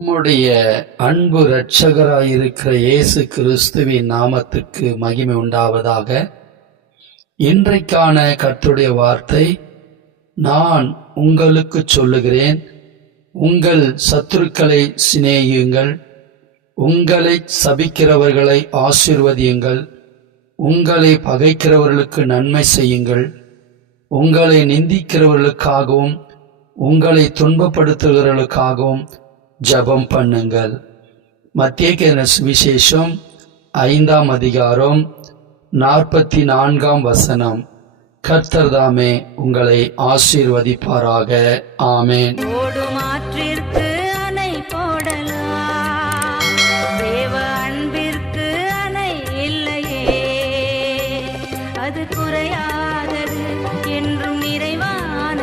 நம்முடைய அன்பு இரட்சகராயிருக்கிற இயேசு கிறிஸ்துவின் நாமத்துக்கு மகிமை உண்டாவதாக. இன்றைக்கான கர்த்தருடைய வார்த்தை, நான் உங்களுக்கு சொல்லுகிறேன், உங்கள் சத்துருக்களை சிநேகியுங்கள், உங்களை சபிக்கிறவர்களை ஆசீர்வதியுங்கள், உங்களை பகைக்கிறவர்களுக்கு நன்மை செய்யுங்கள், உங்களை நிந்திக்கிறவர்களுக்காகவும் உங்களை துன்பப்படுத்துகிறவர்களுக்காகவும் ஜபம் பண்ணுங்கள். மத்தேயு சுவிசேஷம் 5ஆம் அதிகாரம் 44ஆம் வசனம். கர்த்தர் தாமே உங்களை ஆசீர்வதிப்பாராக. ஆமென். ஓடுமாற்றிற்கு அணை போடலாம், தேவ அன்பிற்கு அணை இல்லையே, அது குறையாதது என்றும்